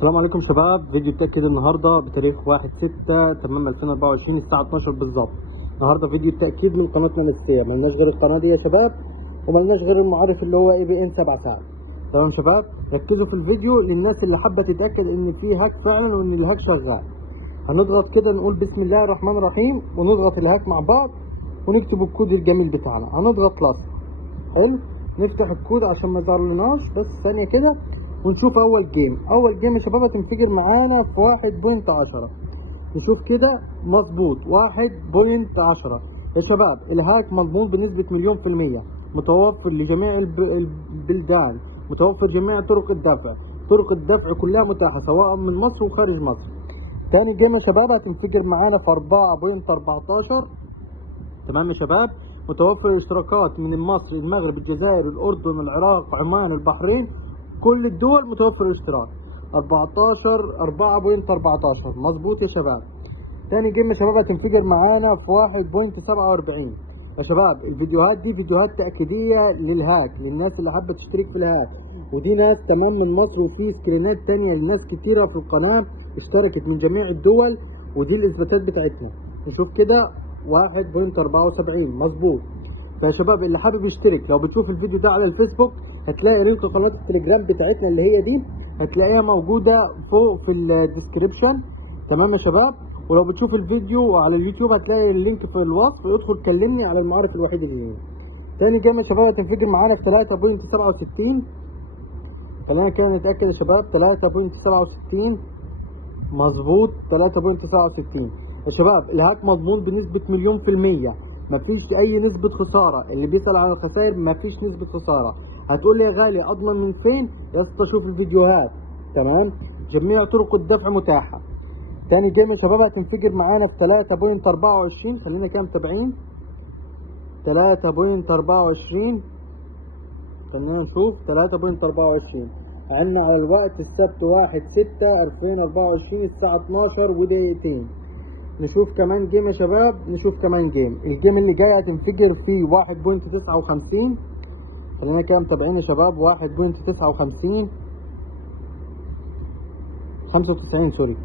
السلام عليكم شباب. فيديو تأكيد النهارده بتاريخ 1/6/2024 الساعة 12 بالظبط. النهارده فيديو تأكيد من قناتنا الأساسية، ملناش غير القناة دي يا شباب، وملناش غير المعرف اللي هو ABN 7 ساعات. تمام شباب، ركزوا في الفيديو للناس اللي حابة تتأكد إن في هاك فعلا وإن الهاك شغال. هنضغط كده نقول بسم الله الرحمن الرحيم ونضغط الهاك مع بعض ونكتب الكود الجميل بتاعنا. هنضغط لاست. حلو، نفتح الكود عشان ما يظهرلناش، بس ثانية كده ونشوف اول جيم. اول جيم يا شباب هتنفجر معانا في 1.10. نشوف كده مظبوط 1.10 يا شباب. الهاك مضمون بنسبة 100%، متوفر لجميع البلدان، متوفر جميع طرق الدفع. طرق الدفع كلها متاحة سواء من مصر وخارج مصر. تاني جيم يا شباب هتنفجر معانا في 4.14. تمام يا شباب، متوفر اشتراكات من مصر، المغرب، الجزائر، الاردن، العراق، عمان، البحرين، كل الدول متوفر اشتراك. 4.14 مظبوط يا شباب. تاني جيم يا شباب هتنفجر معانا في 1.47 يا شباب. الفيديوهات دي فيديوهات تأكيدية للهاك، للناس اللي حابة تشترك في الهاك، ودي ناس تمام من مصر، وفي سكرينات تانية لناس كتيرة في القناة اشتركت من جميع الدول، ودي الإثباتات بتاعتنا. نشوف كده 1.74 مظبوط. فيا شباب اللي حابب يشترك، لو بتشوف الفيديو ده على الفيسبوك هتلاقي لينك قناة التليجرام بتاعتنا اللي هي دي، هتلاقيها موجودة فوق في الديسكريبشن. تمام يا شباب، ولو بتشوف الفيديو على اليوتيوب هتلاقي اللينك في الوصف، ادخل كلمني على المعرف الوحيد اللي لينا. تاني جيم يا شباب هتنفجر معانا في 3.67. خلينا كده نتأكد يا شباب. 3.67 مظبوط. 3.67 يا شباب. الهاك مضمون بنسبة 100%، مفيش أي نسبة خسارة. اللي بيسأل عن الخسائر مفيش نسبة خسارة. هتقول لي يا غالي أضمن من فين؟ يا اسطى شوف الفيديوهات. تمام، جميع طرق الدفع متاحة. تاني جيم يا شباب هتنفجر معانا في 3.24. خلينا كده متابعين. 3.24 خلينا نشوف. 3.24 عنا على الوقت السبت 1/6/2024 الساعة 12 ودقيقتين. نشوف كمان جيم يا شباب. نشوف كمان جيم. الجيم اللي جاي هتنفجر في 1.59. خلينا كده متابعين يا شباب. 1.59 95 سوري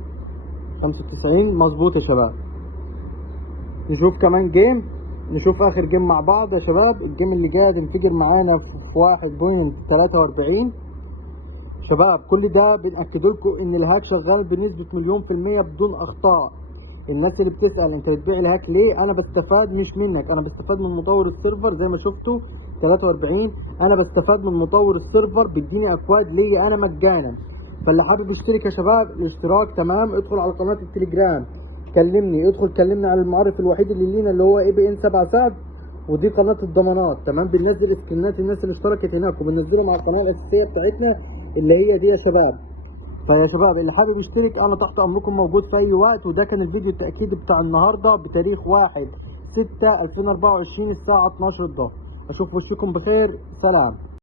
95 مظبوط يا شباب. نشوف كمان جيم. نشوف اخر جيم مع بعض يا شباب. الجيم اللي جاي هتنفجر معانا في 1.43 شباب. كل ده بنأكد لكم ان الهاك شغال بنسبة 100% بدون اخطاء. الناس اللي بتسأل انت بتبيع الهاك ليه، انا بستفاد مش منك، انا بستفاد من مطور السيرفر. زي ما شفتوا 43 انا بستفاد من مطور السيرفر، بيديني اكواد ليا انا مجانا. فاللي حابب يشترك يا شباب الاشتراك تمام، ادخل على قناة التليجرام كلمني، ادخل كلمني على المعرف الوحيد اللي لينا اللي هو ABN 7 سعد، ودي قناة الضمانات. تمام، بننزل سكرينات الناس اللي اشتركت هناك وبننزلهم على القناة الأساسية بتاعتنا اللي هي دي يا شباب. فيا شباب اللي حابب يشترك انا تحت امركم موجود في اي وقت. وده كان الفيديو التأكيد بتاع النهارده بتاريخ 1/6/2024 الساعة 12 الظهر. اشوف وشكم بخير. سلام.